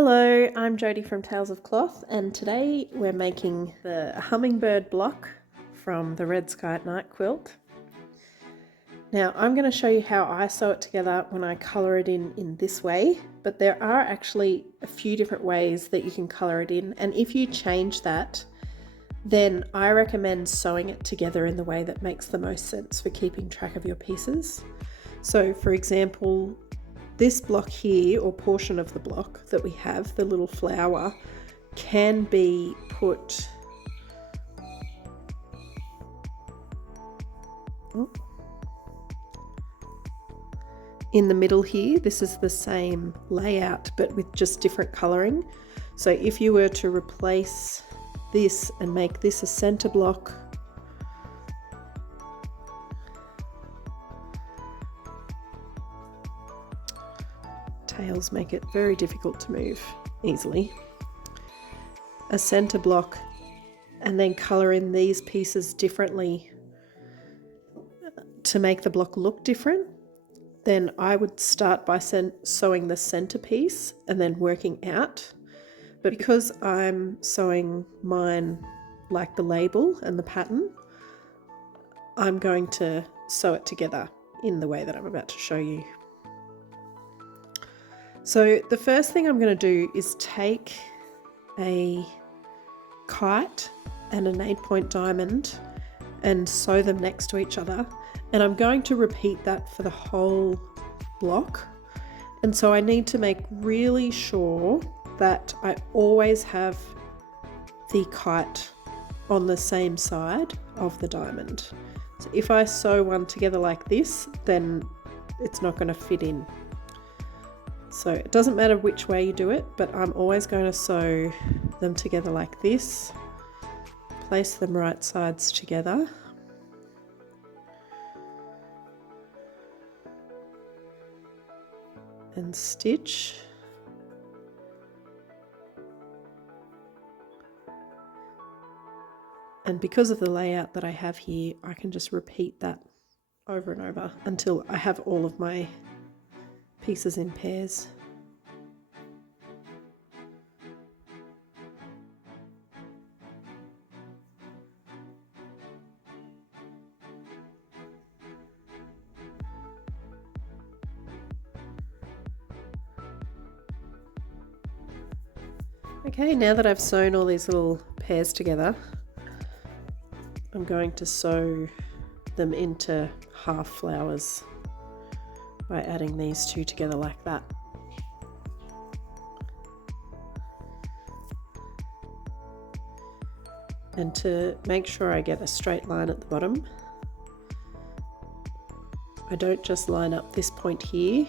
Hello, I'm Jodie from Tales of Cloth, and today we're making the Hummingbird Block from the Red Sky Night Quilt. Now I'm going to show you how I sew it together when I colour it in this way, but there are actually a few different ways that you can colour it in, and if you change that, then I recommend sewing it together in the way that makes the most sense for keeping track of your pieces. So for example, this block here, or portion of the block that we have, the little flower, can be put in the middle here. This is the same layout but with just different colouring. So if you were to replace this and make this a centre block, tails make it very difficult to move easily, a centre block, and then colour in these pieces differently to make the block look different, then I would start by sewing the centre piece and then working out. But because I'm sewing mine like the label and the pattern, I'm going to sew it together in the way that I'm about to show you. So the first thing I'm going to do is take a kite and an 8-point diamond and sew them next to each other, and I'm going to repeat that for the whole block. And so I need to make really sure that I always have the kite on the same side of the diamond. So if I sew one together like this, then it's not going to fit in. So it doesn't matter which way you do it, but I'm always going to sew them together like this, place them right sides together, and stitch. And because of the layout that I have here, I can just repeat that over and over until I have all of my pieces in pairs. Okay, now that I've sewn all these little pairs together, I'm going to sew them into half flowers by adding these two together like that. And to make sure I get a straight line at the bottom, I don't just line up this point here,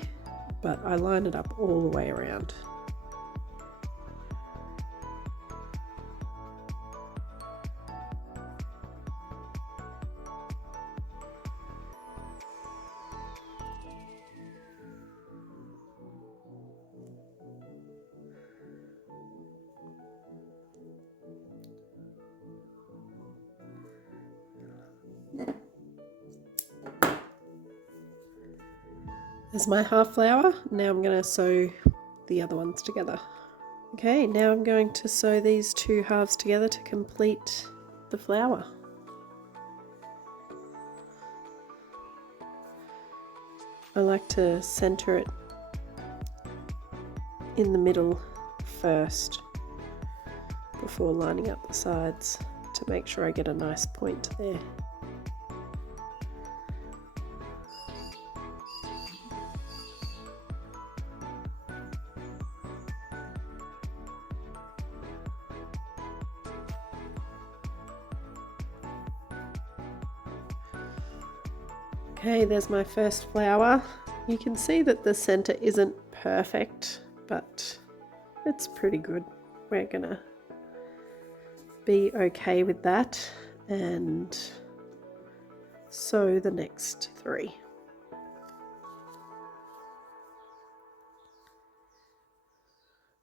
but I line it up all the way around. There's my half flower. Now I'm going to sew the other ones together. Okay, now I'm going to sew these two halves together to complete the flower. I like to center it in the middle first before lining up the sides to make sure I get a nice point there. Okay, there's my first flower. You can see that the center isn't perfect, but it's pretty good. We're gonna be okay with that and sew the next three.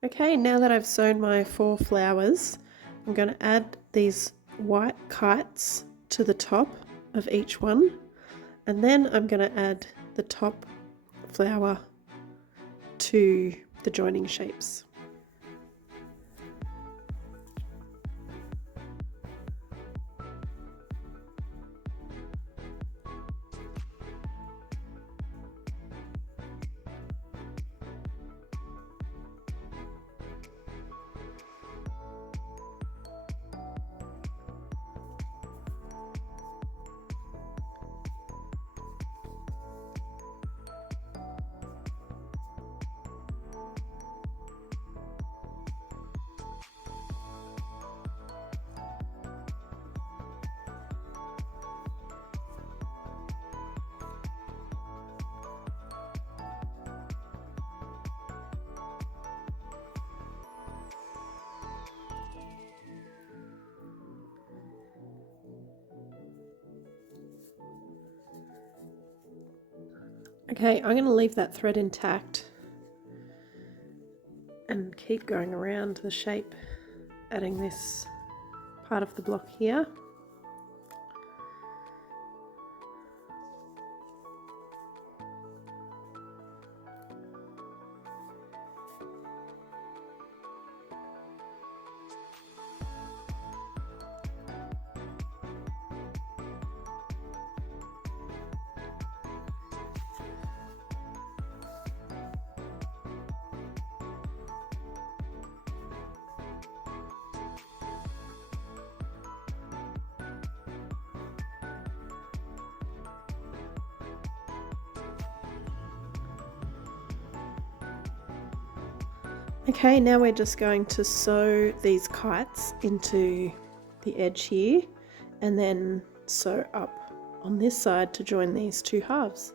Okay, now that I've sewn my 4 flowers, I'm going to add these white kites to the top of each one, and then I'm going to add the top flower to the joining shapes. Okay, I'm going to leave that thread intact and keep going around the shape, adding this part of the block here. Okay, now we're just going to sew these kites into the edge here and then sew up on this side to join these two halves.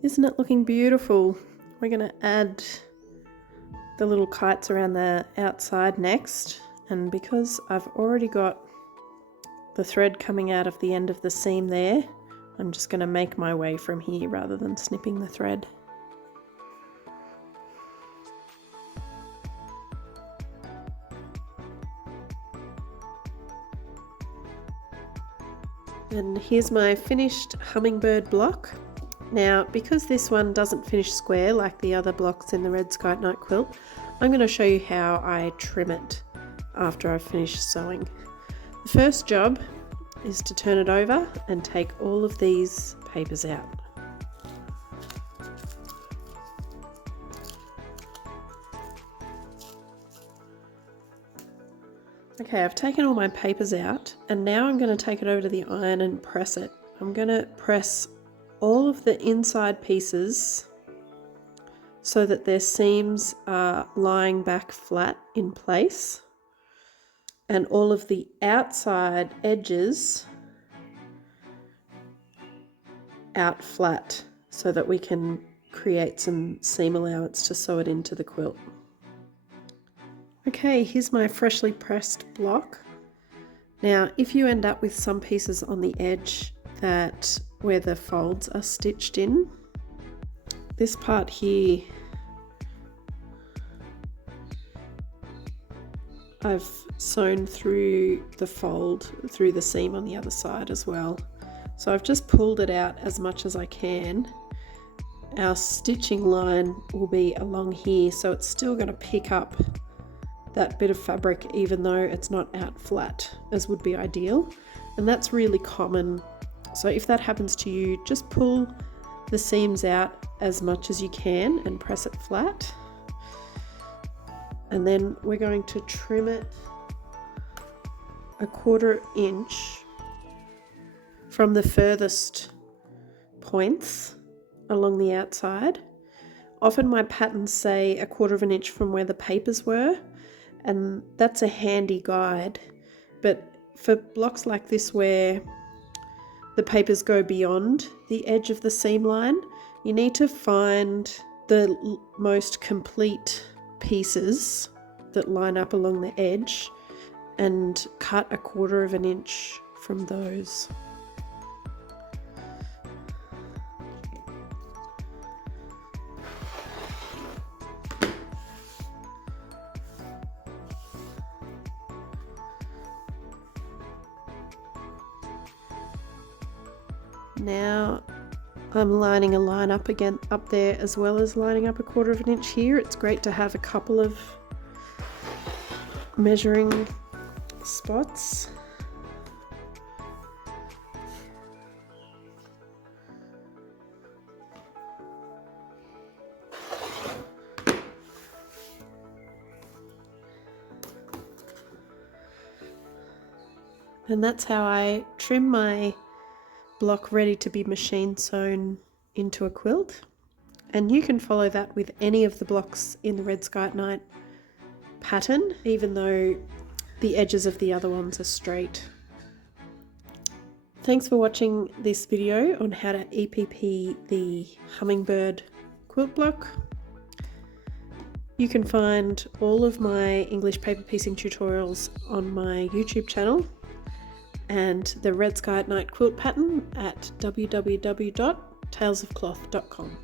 Isn't it looking beautiful? We're going to add the little kites around the outside next, and because I've already got the thread coming out of the end of the seam there, I'm just going to make my way from here rather than snipping the thread. And here's my finished hummingbird block. Now, because this one doesn't finish square like the other blocks in the Red Sky Night Quilt, I'm going to show you how I trim it after I've finished sewing. The first job is to turn it over and take all of these papers out. Okay, I've taken all my papers out and now I'm going to take it over to the iron and press it. I'm going to press all of the inside pieces so that their seams are lying back flat in place, and all of the outside edges out flat so that we can create some seam allowance to sew it into the quilt. Okay, here's my freshly pressed block. Now, if you end up with some pieces on the edge that where the folds are stitched in, this part here I've sewn through the fold, through the seam on the other side as well. So I've just pulled it out as much as I can. Our stitching line will be along here, so it's still going to pick up that bit of fabric even though it's not out flat, as would be ideal. And that's really common. So if that happens to you, just pull the seams out as much as you can and press it flat. And then we're going to trim it 1/4 inch from the furthest points along the outside. Often my patterns say 1/4 inch from where the papers were, and that's a handy guide. But for blocks like this where the papers go beyond the edge of the seam line, you need to find the most complete pieces that line up along the edge and cut 1/4 inch from those. Now I'm lining a line up again up there, as well as lining up 1/4 inch here. It's great to have a couple of measuring spots. And that's how I trim my block ready to be machine sewn into a quilt. And you can follow that with any of the blocks in the Red Sky at Night pattern, even though the edges of the other ones are straight. Thanks for watching this video on how to EPP the Hummingbird quilt block. You can find all of my English paper piecing tutorials on my YouTube channel, and the Red Sky at Night quilt pattern at www.talesofcloth.com.